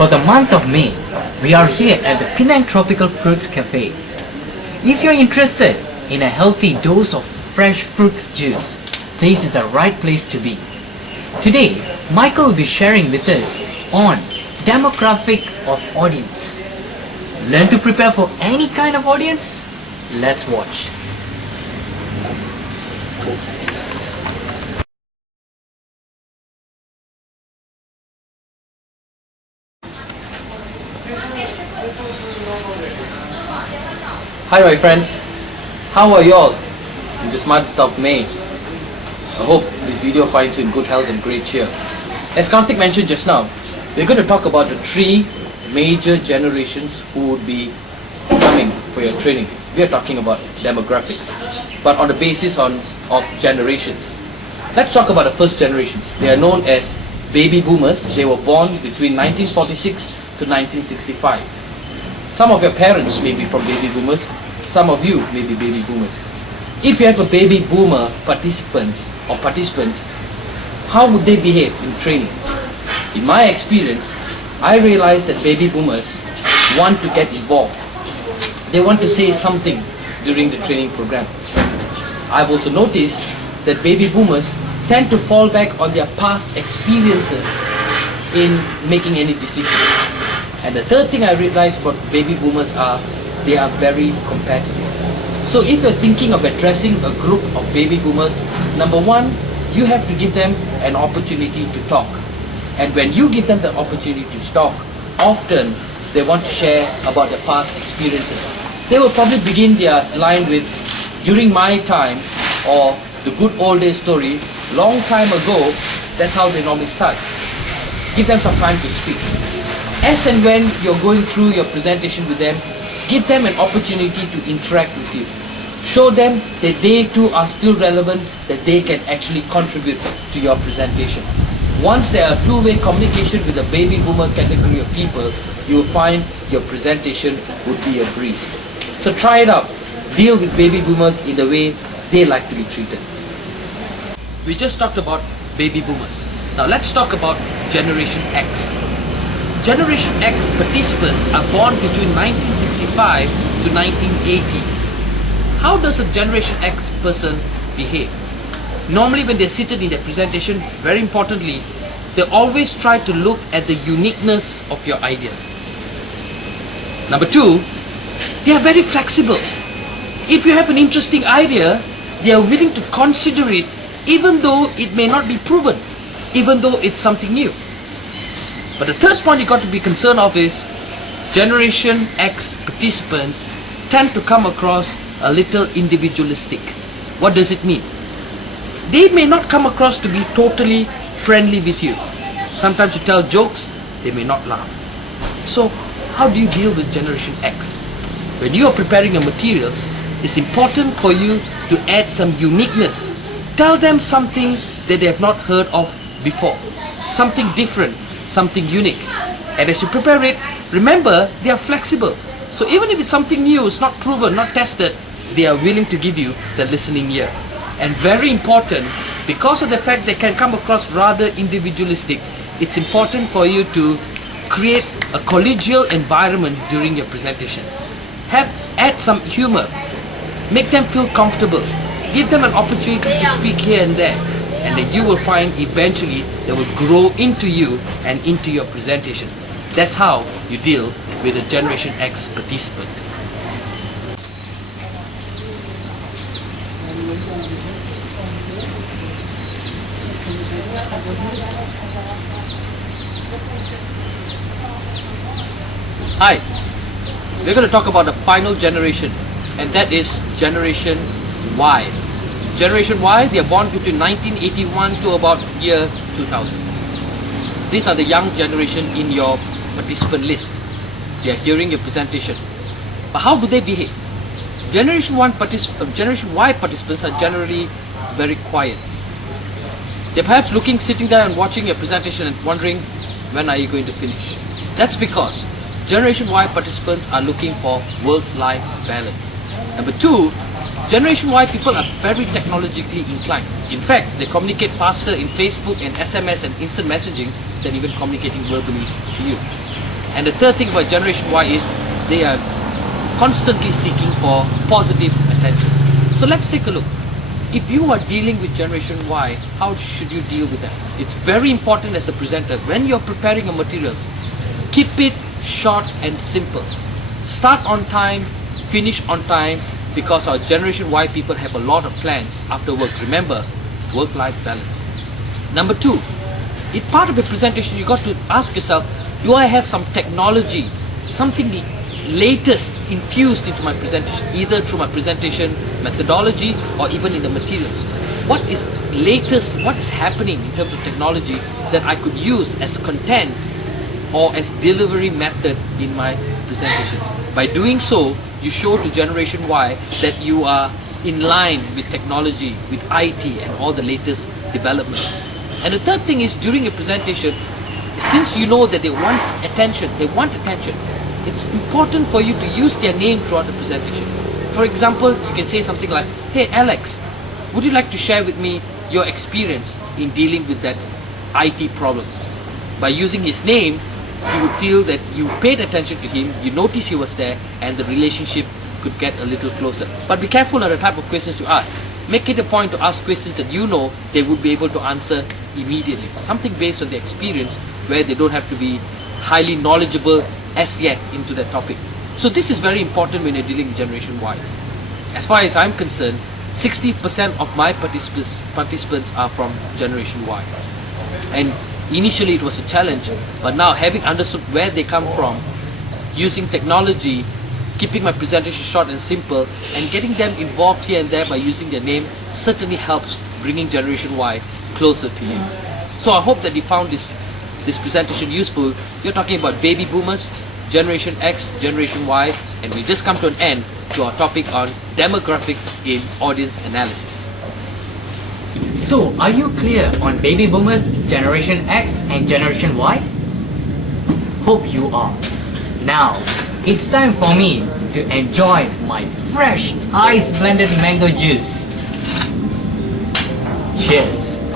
For the month of May, we are here at the Penang Tropical Fruits Cafe. If you're interested in a healthy dose of fresh fruit juice, this is the right place to be. Today, Michael will be sharing with us on demographic of audience. Learn to prepare for any kind of audience? Let's watch. Hi my friends, how are you all in this month of May? I hope this video finds you in good health and great cheer. As Karthik mentioned just now, we're going to talk about the three major generations who would be coming for your training. We are talking about demographics, but on the basis of generations. Let's talk about the first generations. They are known as baby boomers. They were born between 1946 to 1965. Some of your parents may be from baby boomers, some of you may be baby boomers. If you have a baby boomer participant or participants, how would they behave in training? In my experience, I realized that baby boomers want to get involved. They want to say something during the training program. I've also noticed that baby boomers tend to fall back on their past experiences in making any decisions. And the third thing I realized about baby boomers are they are very competitive. So if you're thinking of addressing a group of baby boomers, number one, you have to give them an opportunity to talk. And when you give them the opportunity to talk, often they want to share about their past experiences. They will probably begin their line with, during my time, or the good old days story, long time ago. That's how they normally start. Give them some time to speak. As and when you're going through your presentation with them, give them an opportunity to interact with you. Show them that they too are still relevant, that they can actually contribute to your presentation. Once there are two-way communication with the baby boomer category of people, you will find your presentation would be a breeze. So try it out. Deal with baby boomers in the way they like to be treated. We just talked about baby boomers. Now let's talk about Generation X. Generation X participants are born between 1965 to 1980. How does a Generation X person behave? Normally when they're seated in their presentation, very importantly, they always try to look at the uniqueness of your idea. Number two, they are very flexible. If you have an interesting idea, they are willing to consider it even though it may not be proven, even though it's something new. But the third point you got to be concerned of is Generation X participants tend to come across a little individualistic. What does it mean? They may not come across to be totally friendly with you. Sometimes you tell jokes, they may not laugh. So how do you deal with Generation X? When you are preparing your materials, it's important for you to add some uniqueness. Tell them something that they have not heard of before. Something different. Something unique. And as you prepare it, remember they are flexible. So even if it's something new, it's not proven, not tested, they are willing to give you the listening ear. And very important, because of the fact they can come across rather individualistic, it's important for you to create a collegial environment during your presentation. Add some humor. Make them feel comfortable. Give them an opportunity to speak here and there. And then you will find eventually they will grow into you and into your presentation. That's how you deal with a Generation X participant. Hi, we're going to talk about the final generation, and that is Generation Y. Generation Y, they are born between 1981 to about year 2000. These are the young generation in your participant list. They are hearing your presentation. But how do they behave? Generation Y participants are generally very quiet. They're perhaps sitting there and watching your presentation and wondering, when are you going to finish? That's because Generation Y participants are looking for work-life balance. Number two, Generation Y people are very technologically inclined. In fact, they communicate faster in Facebook and SMS and instant messaging than even communicating verbally to you. And the third thing about Generation Y is they are constantly seeking for positive attention. So let's take a look. If you are dealing with Generation Y, how should you deal with them? It's very important as a presenter, when you're preparing your materials, keep it short and simple. Start on time, finish on time, because our Generation Y people have a lot of plans after work. Remember, work-life balance. Number two, in part of a presentation, you got to ask yourself, do I have some technology, something latest infused into my presentation, either through my presentation methodology or even in the materials? What is latest, what is happening in terms of technology that I could use as content or as delivery method in my presentation? By doing so, you show to Generation Y that you are in line with technology, with IT and all the latest developments. And the third thing is, during a presentation, since you know that they want attention, it's important for you to use their name throughout the presentation. For example, you can say something like, "Hey Alex, would you like to share with me your experience in dealing with that IT problem?" By using his name, he would feel that you paid attention to him, you noticed he was there, and the relationship could get a little closer. But be careful of the type of questions you ask. Make it a point to ask questions that you know they would be able to answer immediately. Something based on their experience, where they don't have to be highly knowledgeable as yet into that topic. So this is very important when you're dealing with Generation Y. As far as I'm concerned, 60% of my participants are from Generation Y. And initially it was a challenge, but now having understood where they come from, using technology, keeping my presentation short and simple, and getting them involved here and there by using their name certainly helps bringing Generation Y closer to you. So I hope that you found this presentation useful. You're talking about baby boomers, Generation X, Generation Y, and we just come to an end to our topic on demographics in audience analysis. So, are you clear on baby boomers, Generation X and Generation Y? Hope you are. Now, it's time for me to enjoy my fresh ice blended mango juice. Cheers!